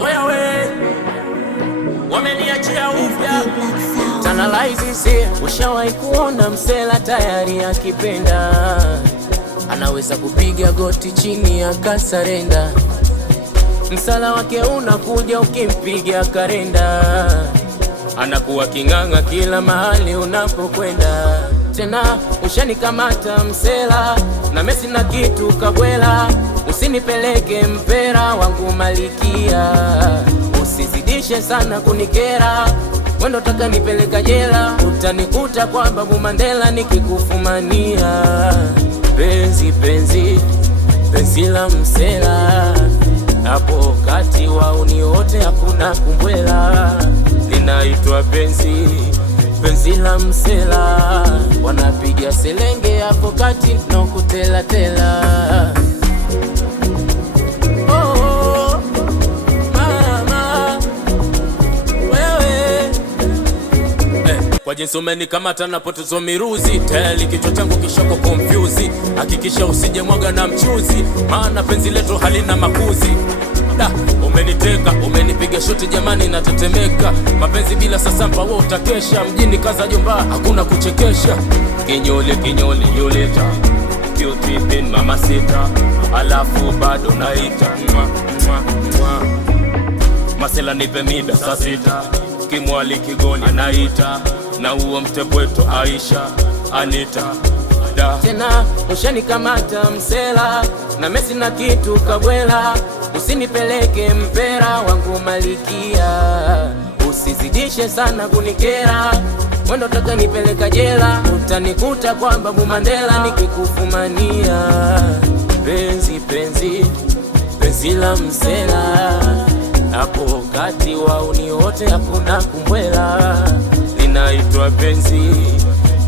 Wewe wameniachia upya Tanalize sia. Ushawahi kuona msela tayari akipenda anaweza kupiga goti chini akasarenda. Msala wake unakuja ukimpiga karenda, anakuwa king'ang'a kila mahali unapokwenda. Tena ushanikamata msela na mesi na kitu kabwela, usinipeleke mpera wangu malikia, usizidishe sana kunikera, wendo taka nipeleka jela, utanikuta kwa Babu Mandela nikikufumania. Penzi penzi penzi la msela, hapo kati wauni wote hakuna kumbwela, linaitwa penzi penzi la msela, wanapiga selenge hapo kati no kutela tela. Oh, mama wewe kwa jinsi umenikamata napotuzo miruzi teli, kichwa changu kishoko confuse. Hakikisha usije mwaga na mchuzi, maana penzi letu halina makuzi. Umeniteka, umenipiga shoti jamani natetemeka. Mapenzi bila sasampa wewe utakesha. Mjini kaza jomba hakuna kuchekesha. Kinyole kinyole yuleta cute pin mama sita, alafu bado naita masela nipe mida saa sita. Kimwali kigoli naita na huo mtebweto Aisha Anita da. Tena ushanikamata msela na mesi na kitu kabwela, usinipeleke mpera wangu malikia, usizidishe sana kunikera, wendo taka nipeleka jela, utanikuta kwa Babu Mandela nikikufumania. Penzi penzi penzi la msela, hapo kati wauni wote hakuna kumbwela, linaitwa penzi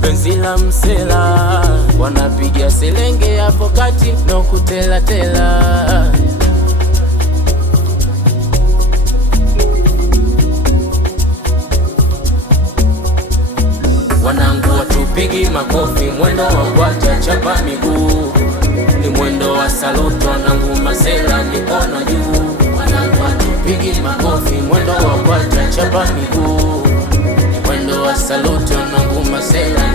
penzi la msela, wanapiga selenge hapo kati no kutela tela. Wanangu watupigi makofi, mwendo wa kwata chapa miguu, ni mwendo wa saluto, wanangu masela mikono juu. Wanangu watupigi makofi, mwendo wa kwata chapa miguu, ni mwendo wa saluto, wanangu masela